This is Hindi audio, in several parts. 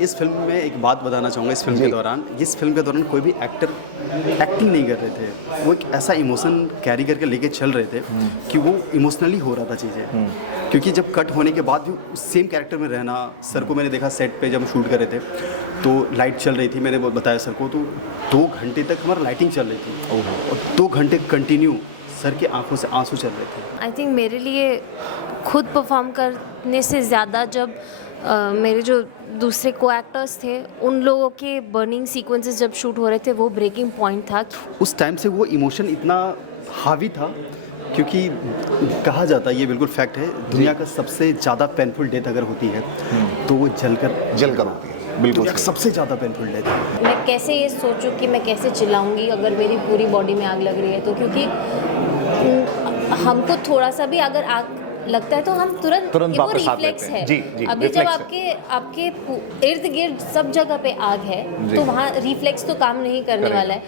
इस फिल्म में एक बात बताना चाहूँगा, इस फिल्म के दौरान कोई भी एक्टर एक्टिंग नहीं कर रहे थे। वो एक ऐसा इमोशन कैरी करके लेके चल रहे थे कि वो इमोशनली हो रहा था चीज़ें। क्योंकि जब कट होने के बाद भी उस सेम कैरेक्टर में रहना, सर को मैंने देखा सेट पे जब हम शूट कर रहे थे तो लाइट चल रही थी, मैंने वो बताया सर को, तो 2 घंटे तक हमारा लाइटिंग चल रही थी और 2 घंटे कंटिन्यू सर की आंखों से आंसू चल रहे थे। आई थिंक मेरे लिए खुद परफॉर्म करने से ज़्यादा जब मेरे जो दूसरे को एक्टर्स थे उन लोगों के बर्निंग सीक्वेंसेस जब शूट हो रहे थे वो ब्रेकिंग पॉइंट था। उस टाइम से वो इमोशन इतना हावी था क्योंकि कहा जाता है, ये बिल्कुल फैक्ट है, दुनिया का सबसे ज़्यादा पेनफुल डेथ अगर होती है तो वो जलकर होती है। बिल्कुल सबसे ज़्यादा पेनफुल डेथ है। मैं कैसे ये सोचूं कि मैं कैसे चिल्लाऊंगी अगर मेरी पूरी बॉडी में आग लग रही है, तो क्योंकि हमको थोड़ा सा भी अगर आग लगता है तो हम तुरंत वो रिफ्लेक्स है। अभी जब आपके इर्द गिर्द सब जगह पे आग है तो वहाँ रिफ्लेक्स तो काम नहीं करने वाला है,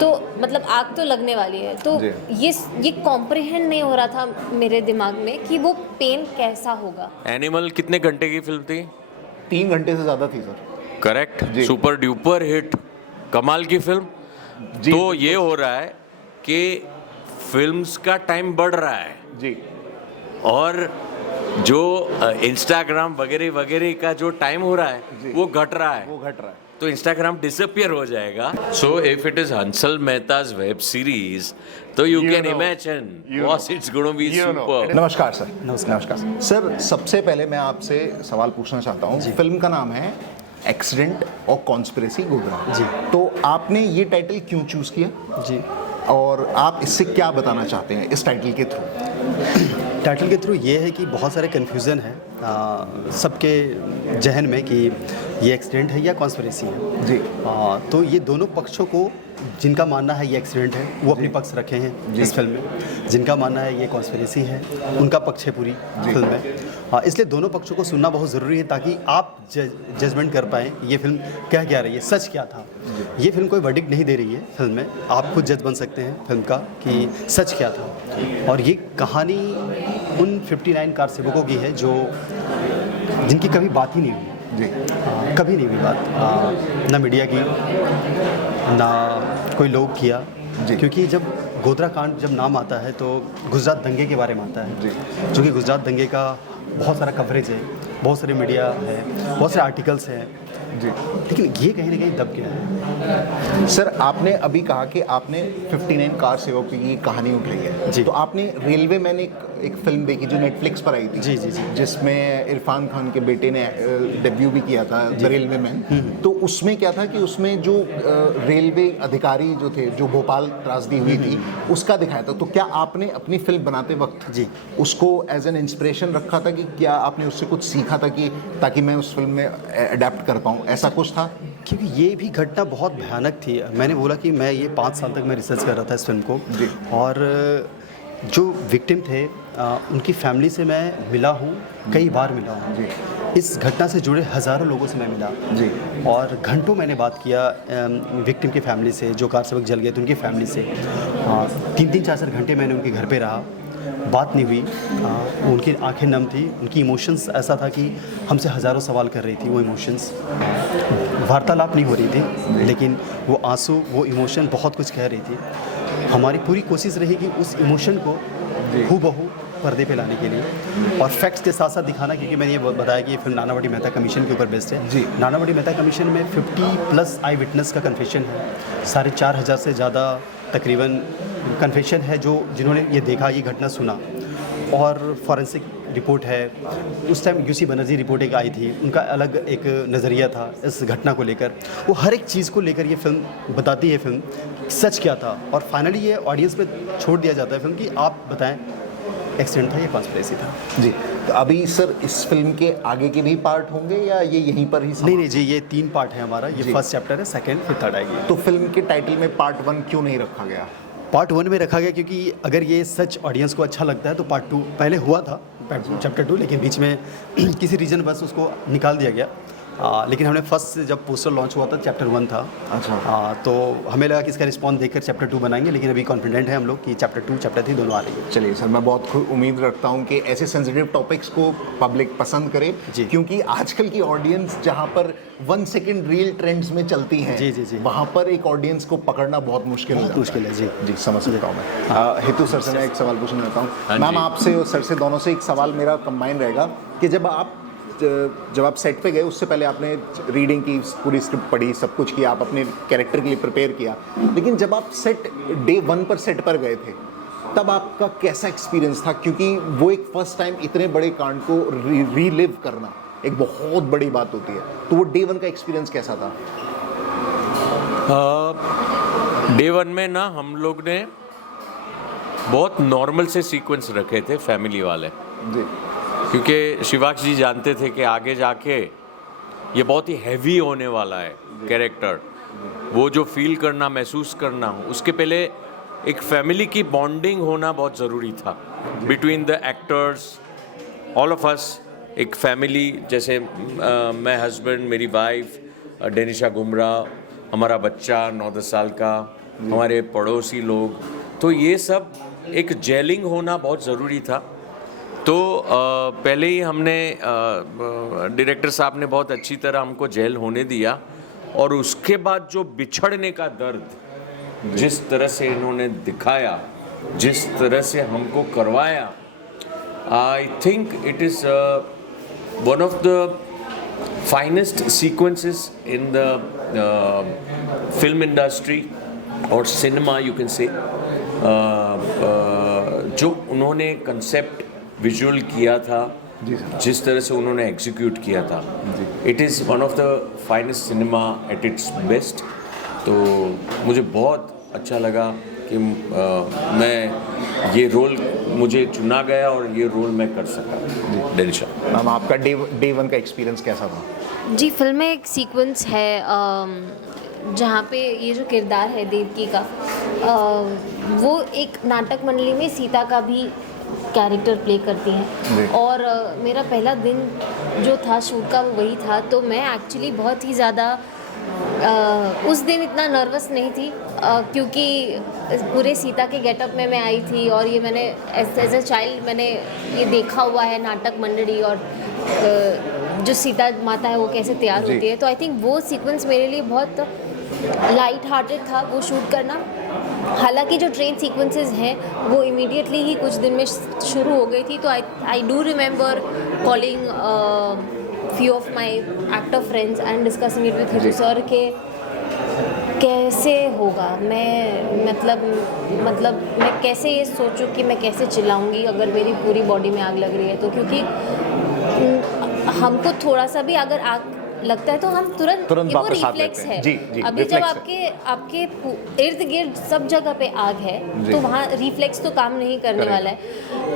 तो मतलब आग तो लगने वाली है। तो ये कॉम्प्रिहेंड नहीं हो रहा था मेरे दिमाग में कि वो पेन कैसा होगा। एनिमल कितने घंटे की फिल्म थी? 3 घंटे से ज़्यादा थी sir. Correct, super duper hit, कमाल की फिल्म। तो ये हो रहा है कि फिल्म्स का टाइम बढ़ रहा है जी, और जो इंस्टाग्राम वगैरह वगैरह का जो टाइम हो रहा है वो घट रहा है। तो इंस्टाग्राम डिसअपियर हो जाएगा। So if it is Hansal Mehta's web series तो you can imagine what it's gonna be super. नमस्कार सर। नमस्कार सर। सबसे पहले मैं आपसे सवाल पूछना चाहता हूँ। फिल्म का नाम है एक्सीडेंट और कॉन्स्पिरेसी गोधरा जी, तो आपने ये टाइटल क्यों चूज किया जी, और आप इससे क्या बताना चाहते हैं इस टाइटल के थ्रू? टाइटल के थ्रू ये है कि बहुत सारे कन्फ्यूज़न है सबके जहन में कि ये एक्सीडेंट है या कॉन्स्पिरेसी है जी। तो ये दोनों पक्षों को, जिनका मानना है ये एक्सीडेंट है वो अपने पक्ष रखे हैं इस फिल्म में, जिनका मानना है ये कॉन्स्पिरेसी है उनका पक्ष है पूरी फिल्म में। इसलिए दोनों पक्षों को सुनना बहुत ज़रूरी है ताकि आप जजमेंट कर पाएँ ये फिल्म कह क्या रही है, सच क्या था। ये फिल्म कोई वर्डिक्ट नहीं दे रही है फिल्म में, आप खुद जज बन सकते हैं फिल्म का कि सच क्या था। और ये कहानी उन 59 कार सेवकों की है जो जिनकी कभी बात ही नहीं हुई जी, कभी नहीं हुई बात, ना मीडिया की ना कोई लोग किया जी। क्योंकि जब गोधरा कांड जब नाम आता है तो गुजरात दंगे के बारे में आता है जी, जो कि गुजरात दंगे का बहुत सारा कवरेज है, बहुत सारे मीडिया है, बहुत सारे आर्टिकल्स हैं जी, लेकिन ये कहीं ना कहीं दब गया है। सर आपने अभी कहा कि आपने 59 कार सेवकों की कहानी उठाई है जी, तो आपने रेलवे मैन एक फिल्म देखी जो नेटफ्लिक्स पर आई थी जी जी जी, जिसमें इरफान खान के बेटे ने डेब्यू भी किया था, द रेलवे मैन। तो उसमें क्या था कि उसमें जो रेलवे अधिकारी जो थे, जो भोपाल त्रासदी हुई थी उसका दिखाया था। तो क्या आपने अपनी फिल्म बनाते वक्त जी उसको एज एन इंस्पिरेशन रखा था कि क्या आपने उससे कुछ सीखा था कि ताकि मैं उस फिल्म में अडेप्ट कर पाऊँ, ऐसा कुछ था? क्योंकि ये भी घटना बहुत भयानक थी। मैंने बोला कि मैं ये 5 साल तक मैं रिसर्च कर रहा था इस फिल्म को जी, और जो विक्टिम थे उनकी फैमिली से मैं मिला हूँ, कई बार मिला हूँ जी, इस घटना से जुड़े हज़ारों लोगों से मैं मिला जी, और घंटों मैंने बात किया विक्टिम की फैमिली से, जो कार सेवक जल गए थे उनकी फैमिली से। 3-3, 4-4 घंटे मैंने उनके घर पे रहा, बात नहीं हुई, उनकी आंखें नम थी, उनकी इमोशंस ऐसा था कि हमसे हज़ारों सवाल कर रही थी। वो इमोशंस, वार्तालाप नहीं हो रही थी लेकिन वो आंसू, वो इमोशन बहुत कुछ कह रही थी। हमारी पूरी कोशिश रहेगी उस इमोशन को हूबहू पर्दे पे लाने के लिए और फैक्ट्स के साथ साथ दिखाना, क्योंकि मैंने ये बताया कि ये फिल्म नानावटी मेहता कमीशन के ऊपर बेस्ड है जी। नानावटी मेहता कमीशन में 50+ आई विटनेस का कन्फेशन है, 4,500 से ज़्यादा तकरीबन कन्फेशन है जो जिन्होंने ये देखा, ये घटना सुना, और फॉरेंसिक रिपोर्ट है। उस टाइम यूसी बनर्जी रिपोर्ट एक आई थी, उनका अलग एक नज़रिया था इस घटना को लेकर। वो हर एक चीज़ को लेकर ये फिल्म बताती है, फिल्म सच क्या था, और फाइनली ये ऑडियंस पे छोड़ दिया जाता है फिल्म की आप बताएं एक्सीडेंट था या कॉन्स्पिरेसी था जी। तो अभी सर इस फिल्म के आगे के भी पार्ट होंगे या ये यहीं पर ही? नहीं जी, ये 3 पार्ट है हमारा, ये फर्स्ट चैप्टर है, सेकंड फिर थर्ड आएगी। तो फिल्म के टाइटल में पार्ट 1 क्यों नहीं रखा गया? पार्ट 1 में रखा गया क्योंकि अगर ये सच ऑडियंस को अच्छा लगता है तो पार्ट 2 पहले हुआ था, चैप्टर 2, लेकिन बीच में किसी रीज़न बस उसको निकाल दिया गया। लेकिन हमने फर्स्ट जब पोस्टर लॉन्च हुआ था चैप्टर 1 था। अच्छा। तो हमें लगा कि इसका रिस्पॉन्स देखकर चैप्टर 2 बनाएंगे, लेकिन अभी कॉन्फिडेंट है हम लोग कि चैप्टर 2 चैप्टर 3 दोनों आ रही है। चलिए सर, मैं बहुत उम्मीद रखता हूँ कि ऐसे सेंसिटिव टॉपिक्स को पब्लिक पसंद करे, क्योंकि आजकल की ऑडियंस जहाँ पर 1 सेकंड रील ट्रेंड्स में चलती हैं, जी, वहाँ पर एक ऑडियंस को पकड़ना बहुत मुश्किल है। जी, समझ सकता हूँ मैं। हेतु सर से मैं एक सवाल पूछना चाहता हूँ। मैम, आपसे और सर से दोनों से एक सवाल मेरा कंबाइन रहेगा कि जब आप सेट पे गए, उससे पहले आपने रीडिंग की, पूरी स्क्रिप्ट पढ़ी, सब कुछ किया, आप अपने कैरेक्टर के लिए प्रिपेयर किया, लेकिन जब आप डे 1 पर सेट पर गए थे, तब आपका कैसा एक्सपीरियंस था? क्योंकि वो एक फर्स्ट टाइम इतने बड़े कांड को रीलिव करना एक बहुत बड़ी बात होती है, तो वो डे 1 का एक्सपीरियंस कैसा था? डे 1 में ना हम लोग ने बहुत नॉर्मल से सीक्वेंस रखे थे फैमिली वाले जी, क्योंकि शिवाक्ष जी जानते थे कि आगे जाके ये बहुत ही हैवी होने वाला है कैरेक्टर। वो जो फील करना, महसूस करना, उसके पहले एक फैमिली की बॉन्डिंग होना बहुत ज़रूरी था between the actors, all of us. एक फैमिली जैसे मैं हस्बैंड, मेरी वाइफ डेनिशा गुमरा, हमारा बच्चा 9-10 साल का, हमारे पड़ोसी लोग, तो ये सब एक जेलिंग होना बहुत ज़रूरी था। तो पहले ही हमने डायरेक्टर साहब ने बहुत अच्छी तरह हमको जेल होने दिया, और उसके बाद जो बिछड़ने का दर्द जिस तरह से इन्होंने दिखाया, जिस तरह से हमको करवाया, I think it is one of the finest sequences in the film industry और सिनेमा, यू कैन से। जो उन्होंने कंसेप्ट विजुअल किया था, जिस तरह से उन्होंने एग्जीक्यूट किया था, it is one of the finest cinema at its best. तो मुझे बहुत अच्छा लगा कि मैं ये रोल, मुझे चुना गया और ये रोल मैं कर सका। डेनिशा मैम, आपका डे 1 का एक्सपीरियंस कैसा था? जी, फिल्म में एक सीक्वेंस है जहाँ पे ये जो किरदार है देवकी का, वो एक नाटक मंडली में सीता का भी कैरेक्टर प्ले करती हैं, और मेरा पहला दिन जो था शूट का वो वही था। तो मैं एक्चुअली बहुत ही ज़्यादा उस दिन इतना नर्वस नहीं थी, क्योंकि पूरे सीता के गेटअप में मैं आई थी, और ये मैंने एज अ चाइल्ड मैंने ये देखा हुआ है नाटक मंडली, और जो सीता माता है वो कैसे तैयार होती है। तो आई थिंक वो सीक्वेंस मेरे लिए बहुत लाइट हार्टेड था वो शूट करना। हालांकि जो ट्रेन सीक्वेंसेस हैं वो इमीडिएटली ही कुछ दिन में शुरू हो गई थी। तो I do remember calling few of my actor friends and discussing it with Hitu sir के कैसे होगा, मैं मतलब मैं कैसे ये सोचूं कि मैं कैसे चिल्लाऊंगी अगर मेरी पूरी बॉडी में आग लग रही है। तो क्योंकि हमको थोड़ा सा भी अगर आग लगता है तो हम तुरंत वो रिफ्लेक्स है। अभी जब आपके इर्द गिर्द सब जगह पे आग है तो वहाँ रिफ्लेक्स तो काम नहीं करने वाला है,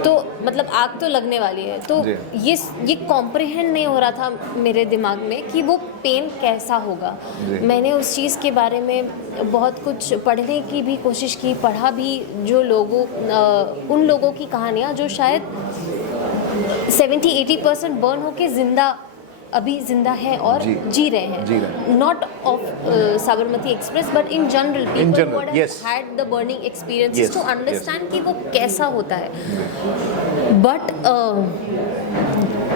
तो मतलब आग तो लगने वाली है। तो ये कॉम्प्रिहेंड नहीं हो रहा था मेरे दिमाग में कि वो पेन कैसा होगा। मैंने उस चीज़ के बारे में बहुत कुछ पढ़ने की भी कोशिश की, पढ़ा भी जो उन लोगों की कहानियाँ जो शायद 70-80% बर्न होके अभी जिंदा है और जी रहे हैं। Not of Sabarmati Express but in general people who had the burning experiences to understand कि वो कैसा होता है। बट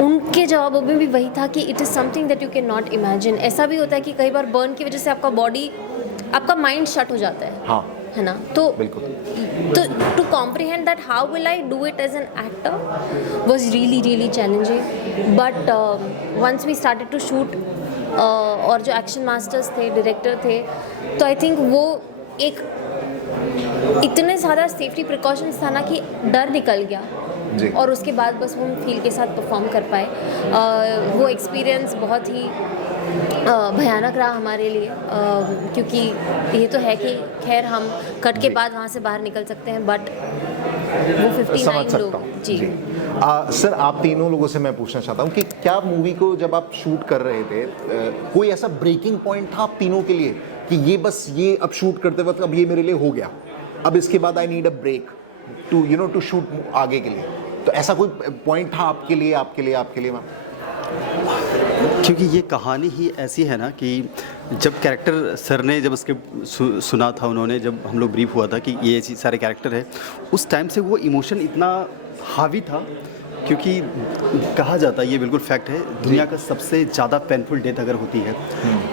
उनके जवाबों में भी वही था कि it is something that you can not imagine. ऐसा भी होता है कि कई बार बर्न की वजह से आपका माइंड शट हो जाता है, है ना। तो to comprehend that how will I do it as an actor was really challenging. But once we started to shoot और जो एक्शन मास्टर्स थे, डायरेक्टर थे, तो आई थिंक वो एक इतने ज़्यादा सेफ्टी प्रिकॉशंस था ना कि डर निकल गया और उसके बाद बस वो फील के साथ परफॉर्म कर पाए। वो एक्सपीरियंस बहुत ही भयानक रहा हमारे लिए, क्योंकि ये तो है कि खैर हम कट के बाद वहाँ से बाहर निकल सकते हैं, बट वो 59 लोग जी। सर, आप तीनों लोगों से मैं पूछना चाहता हूँ कि क्या मूवी को जब आप शूट कर रहे थे कोई ऐसा ब्रेकिंग पॉइंट था आप तीनों के लिए कि ये अब शूट करते वक्त अब ये मेरे लिए हो गया, अब इसके बाद I need a break to shoot आगे के लिए? तो ऐसा कोई पॉइंट था आपके लिए मैम? क्योंकि ये कहानी ही ऐसी है ना कि जब कैरेक्टर सर ने जब उसके सुना था, उन्होंने जब हम लोग ब्रीफ हुआ था कि ये सारे कैरेक्टर है, उस टाइम से वो इमोशन इतना हावी था, क्योंकि कहा जाता है, ये बिल्कुल फैक्ट है, दुनिया का सबसे ज़्यादा पेनफुल डेथ अगर होती है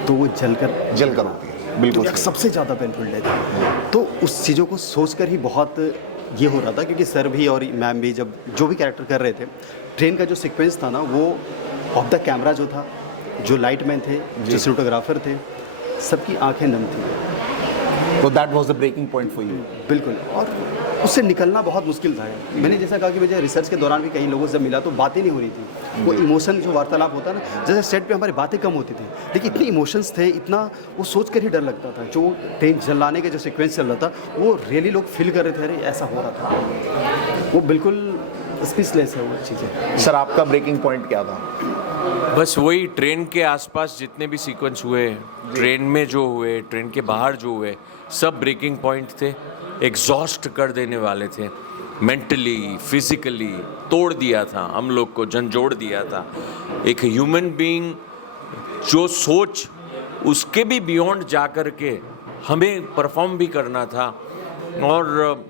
तो वो जलकर होती है, बिल्कुल दुनिया का सबसे ज़्यादा पेनफुल डेथ है। तो उस चीज़ों को सोचकर ही बहुत ये हो रहा था, क्योंकि सर भी और मैम भी जब जो भी कैरेक्टर कर रहे थे, ट्रेन का जो सीक्वेंस था ना, वो ऑफ द कैमरा जो था, जो लाइटमैन थे, जो सिनेमेटोग्राफर थे, सबकी आंखें नम थी। तो that was the breaking point for you. बिल्कुल, और उससे निकलना बहुत मुश्किल था। मैंने जैसा कहा कि मुझे रिसर्च के दौरान भी कई लोगों से मिला तो बातें नहीं हो रही थी, वो इमोशन जो वार्तालाप होता है ना, जैसे सेट पे हमारी बातें कम होती थी, लेकिन इतने इमोशंस थे, इतना वो सोच कर ही डर लगता था। जो ट्रेन जलाने के जो सीक्वेंस चल रहा था, वो रियली लोग फील कर रहे थे, अरे ऐसा हो रहा था। वो बिल्कुल स्पीचलेस है वो चीज़ें। सर आपका ब्रेकिंग पॉइंट क्या था? बस वही ट्रेन के आसपास जितने भी सीक्वेंस हुए, ट्रेन में जो हुए, ट्रेन के बाहर जो हुए, सब ब्रेकिंग पॉइंट थे, एग्जॉस्ट कर देने वाले थे, मेंटली फिजिकली तोड़ दिया था हम लोग को, झंझोड़ दिया था। एक ह्यूमन बीइंग जो सोच उसके भी बियॉन्ड जा कर के हमें परफॉर्म भी करना था, और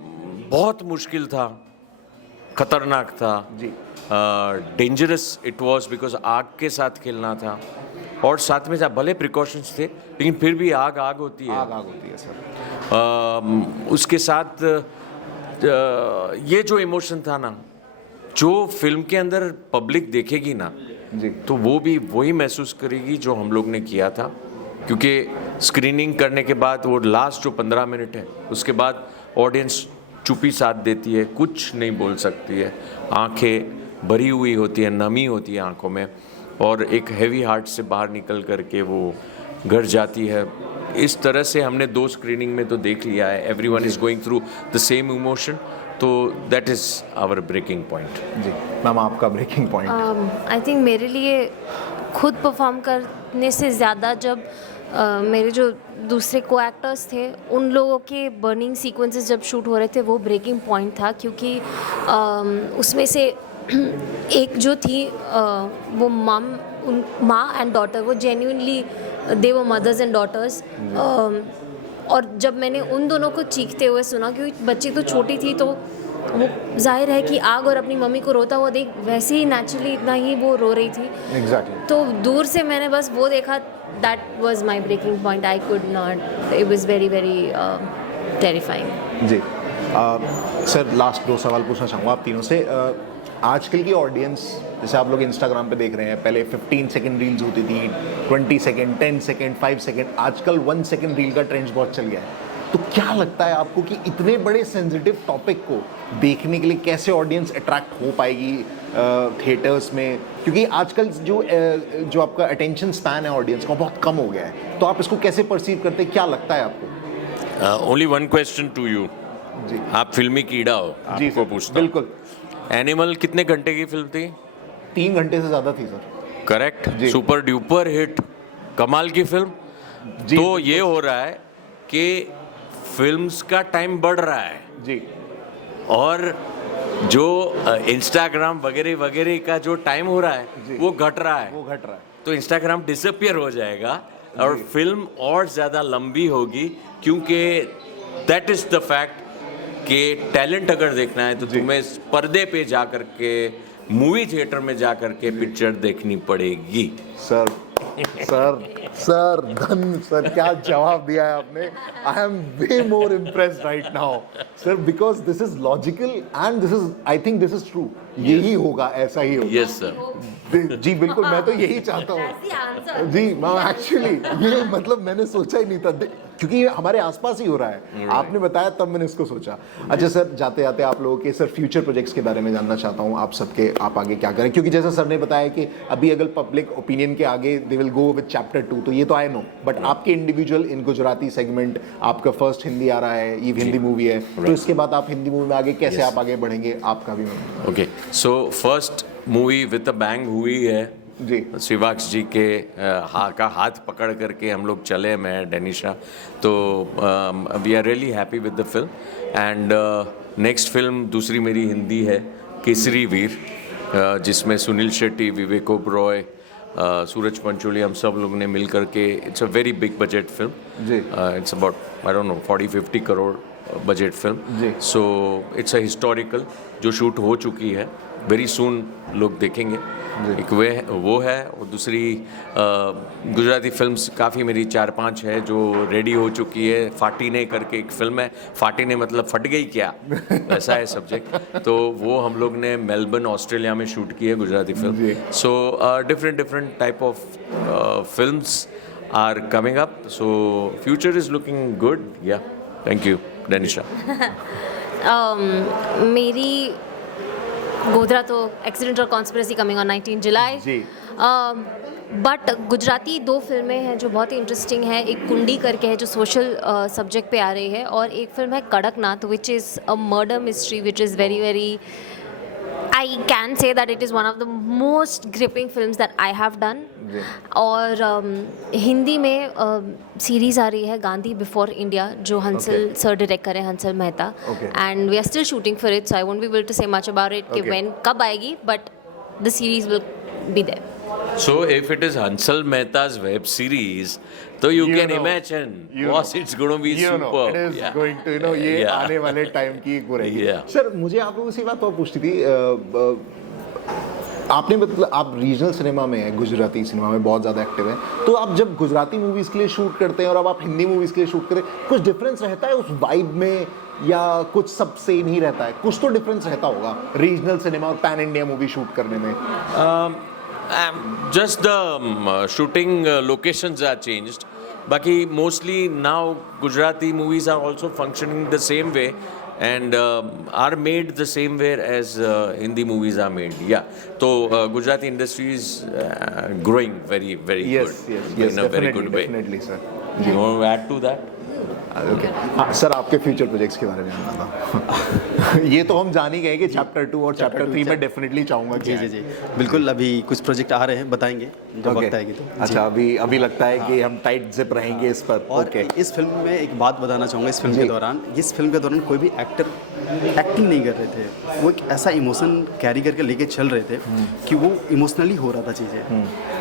बहुत मुश्किल था, खतरनाक था जी, डेंजरस इट वॉज, बिकॉज आग के साथ खेलना था, और साथ में भले प्रिकॉशंस थे, लेकिन फिर भी आग होती है, आग होती है सर। उसके साथ ये जो इमोशन था ना, जो फिल्म के अंदर पब्लिक देखेगी ना जी, तो वो भी वही महसूस करेगी जो हम लोग ने किया था। क्योंकि स्क्रीनिंग करने के बाद वो लास्ट जो 15 मिनट है, उसके बाद ऑडियंस चुप्पी साथ देती है, कुछ नहीं बोल सकती है, आंखें भरी हुई होती है, नमी होती है आंखों में, और एक हैवी हार्ट से बाहर निकल करके वो घर जाती है। इस तरह से हमने 2 स्क्रीनिंग में तो देख लिया है, everyone is going through the same emotion, तो that is our breaking point. जी मैम, आपका ब्रेकिंग पॉइंट? आई थिंक मेरे लिए खुद परफॉर्म करने से ज़्यादा जब मेरे जो दूसरे को एक्टर्स थे, उन लोगों के बर्निंग सीक्वेंसेस जब शूट हो रहे थे, वो ब्रेकिंग पॉइंट था। क्योंकि उसमें से एक जो थी वो माँ एंड डॉटर, वो जेन्युइनली दे वो मदर्स एंड डॉटर्स। और जब मैंने उन दोनों को चीखते हुए सुना, क्योंकि बच्ची तो छोटी थी, तो वो जाहिर है कि आग और अपनी मम्मी को रोता हुआ देख वैसे ही नेचुरली इतना ही वो रो रही थी। Exactly. तो दूर से मैंने बस वो देखा, that was my breaking point. I could not, it was very very terrifying. जी सर, लास्ट 2 सवाल पूछना चाहूँगा आप तीनों से। आजकल की ऑडियंस, जैसे आप लोग इंस्टाग्राम पे देख रहे हैं, पहले 15 सेकेंड रील्स होती थी, 20 सेकेंड, 10 सेकेंड, 5 सेकेंड, आजकल 1 सेकेंड रील का ट्रेंड बहुत चल गया है। तो क्या लगता है आपको कि इतने बड़े सेंसिटिव टॉपिक को देखने के लिए कैसे ऑडियंस अट्रैक्ट हो पाएगी थिएटर्स में? क्योंकि आजकल जो आपका अटेंशन स्पैन है ऑडियंस का, बहुत कम हो गया है। तो आप इसको कैसे परसीव करते हैं, क्या लगता है आपको? Only one question to you जी, आप फिल्मी कीड़ा हो, जी आपको सर, पूछता हूं। बिल्कुल। एनिमल कितने घंटे की फिल्म थी? 3 घंटे से ज़्यादा थी सर। करेक्ट, जी। सुपर ड्यूपर हिट, कमाल की फिल्म। जी, तो ये हो रहा है कि फिल्म्स का टाइम बढ़ रहा है, जी, और जो इंस्टाग्राम वगैरह वगैरह का जो टाइम हो रहा है वो घट रहा है। वो घट रहा है। तो इंस्टाग्राम डिसअपियर हो जाएगा और फिल्म और ज़्यादा लंबी होगी, क्योंकि दैट इज़ द फैक्ट कि टैलेंट अगर देखना है तो तुम्हें पर्दे पे जा कर के, मूवी थिएटर में जा कर के पिक्चर देखनी पड़ेगी। सर सर सर धन सर, क्या जवाब दिया है आपने। I am way more impressed right now sir, because this is logical and this is, I think this is true. यही होगा, ऐसा ही होगा। Yes sir. जी बिल्कुल, मैं तो यही चाहता हूँ जी मैम। एक्चुअली ये मतलब मैंने सोचा ही नहीं था, क्योंकि ये हमारे आसपास ही हो रहा है। आपने बताया तब मैंने इसको सोचा। अच्छा सर, जाते जाते आप लोगों के सर फ्यूचर प्रोजेक्ट्स के बारे में जानना चाहता हूँ, आप सबके, आप आगे क्या करें? क्योंकि जैसा सर ने बताया कि अभी अगर पब्लिक ओपिनियन के आगे they will go with chapter 2, तो ये तो आई नो, बट आपके इंडिविजुअल इन गुजराती सेगमेंट, आपका फर्स्ट हिंदी आ रहा है, ये हिंदी मूवी है, तो इसके बाद आप हिंदी मूवी में आगे कैसे आप आगे बढ़ेंगे, आपका भी? Okay, so first movie with a bang हुई है जी, शिवाक्ष जी के हाथ पकड़ करके हम लोग चले, मैं डेनिशा, तो we are really happy with the film. And next film दूसरी मेरी हिंदी है, केसरी वीर, जिसमें सुनील शेट्टी, विवेक ओबरॉय, सूरज पंचोली, हम सब लोग ने मिल करके, it's a very big budget film जी। It's about I don't know 40-50 crore budget जी। Film. So it's a historical जो शूट हो चुकी है, वेरी सून लोग देखेंगे. एक वो है, और दूसरी गुजराती फिल्म्स काफ़ी मेरी 4-5 है जो रेडी हो चुकी है. फाटीने करके एक फिल्म है, फाटीने मतलब फट गई क्या, वैसा है सब्जेक्ट. तो वो हम लोग ने मेलबर्न ऑस्ट्रेलिया में शूट की है Gujarati film. So different type of films are coming up. So future is looking good. Yeah thank you Denisha. मेरी गोधरा तो एक्सीडेंट और कॉन्स्पिरेसी कमिंग ऑन 19 जुलाई जी। बट गुजराती 2 फिल्में हैं जो बहुत ही इंटरेस्टिंग है. एक कुंडी करके है जो सोशल सब्जेक्ट पे आ रही है, और एक फिल्म है Kadaknath which is a murder mystery which is very I can say that it is one of the most gripping films that I have done. और हिंदी में सीरीज़ आ रही है गांधी बिफोर इंडिया जो हंसल सर डायरेक्ट करे, Hansal Mehta. And we are still shooting for it, so I won't be able to say much about it कि व्हेन कब आएगी, but the series will be there. So if it is Hansal Mehta's web series, so you can imagine what it's going to be super. It is going to, ये आने वाले टाइम की एक वो रहेगी. सर मुझे आप लोगों से बात और पूछती थी, आपने मतलब आप रीजनल सिनेमा में है, गुजराती सिनेमा में बहुत ज़्यादा एक्टिव हैं, तो आप जब गुजराती मूवीज़ के लिए शूट करते हैं और अब आप हिंदी मूवीज़ के लिए शूट करें, कुछ डिफरेंस रहता है उस वाइब में, या कुछ सब सेम ही रहता है? कुछ तो डिफरेंस रहता होगा रीजनल सिनेमा और पैन इंडिया मूवी शूट करने में. Just the shooting locations are changed. Baki mostly now Gujarati movies are also functioning the same way and are made the same way as Hindi movies are made. Yeah. So Gujarati industry is growing very yes, good. In a very good way. Definitely, sir. You want to add to that? Okay. हाँ सर, आपके फ्यूचर प्रोजेक्ट्स के बारे में जानना था. ये तो हम जान ही गए कि चैप्टर 2 और चैप्टर 3 में डेफिनेटली चाहूँगा कि जी बिल्कुल. अभी कुछ प्रोजेक्ट आ रहे हैं, बताएंगे जब वक्त आएगी तो. अच्छा, अभी लगता है कि हम टाइट जिप रहेंगे इस पर. और इस फिल्म में एक बात बताना चाहूँगा. इस फिल्म के दौरान कोई भी एक्टर एक्टिंग नहीं कर रहे थे. वो एक ऐसा इमोशन कैरी करके लेके चल रहे थे कि वो इमोशनली हो रहा था चीज़ें.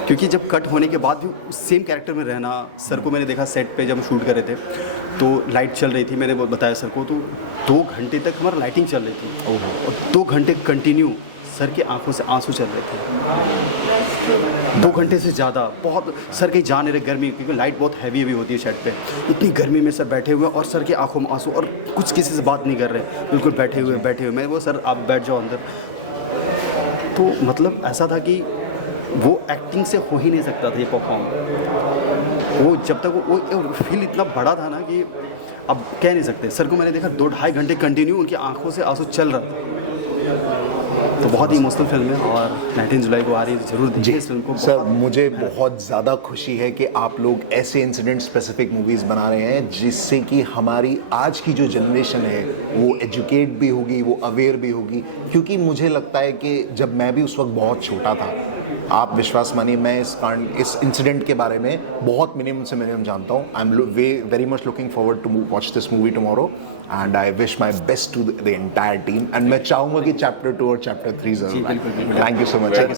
क्योंकि जब कट होने के बाद भी सेम कैरेक्टर में रहना. सर को मैंने देखा सेट पे जब हम शूट कर रहे थे तो लाइट चल रही थी, मैंने बताया सर को, तो 2 घंटे तक हमारा लाइटिंग चल रही थी और 2 घंटे कंटिन्यू सर की आंखों से आंसू चल रहे थे. 2 घंटे से ज़्यादा. बहुत सर कहीं जा नहीं रहे, गर्मी, क्योंकि लाइट बहुत हैवी होती है सेट पे. इतनी गर्मी में सर बैठे हुए और सर की आंखों में आंसू, और कुछ किसी से बात नहीं कर रहे, बिल्कुल बैठे हुए. मैं वो सर आप बैठ जाओ अंदर. तो मतलब ऐसा था कि वो एक्टिंग से हो ही नहीं सकता था ये परफॉर्म. वो जब तक वो फील इतना बड़ा था ना कि अब कह नहीं सकते. सर को मैंने देखा 2-2.5 घंटे कंटिन्यू उनकी आंखों से आंसू चल रहा था. तो बहुत ही इमोशनल फिल्म है और 19 जुलाई को आ रही है, जरूर देखिए इस फिल्म को. सर मुझे बहुत ज़्यादा खुशी है कि आप लोग ऐसे इंसिडेंट स्पेसिफिक मूवीज़ बना रहे हैं जिससे कि हमारी आज की जो जनरेशन है वो एजुकेट भी होगी, वो अवेयर भी होगी. क्योंकि मुझे लगता है कि जब मैं भी उस वक्त बहुत छोटा था, आप विश्वास मानिए, मैं इस इंसिडेंट के बारे में बहुत मिनिमम जानता हूँ. I am very much looking forward to watch this movie tomorrow and I wish my best to the entire team. And मैं चाहूँगा कि चैप्टर 2 और चैप्टर 3 जरूर. Thank you so much.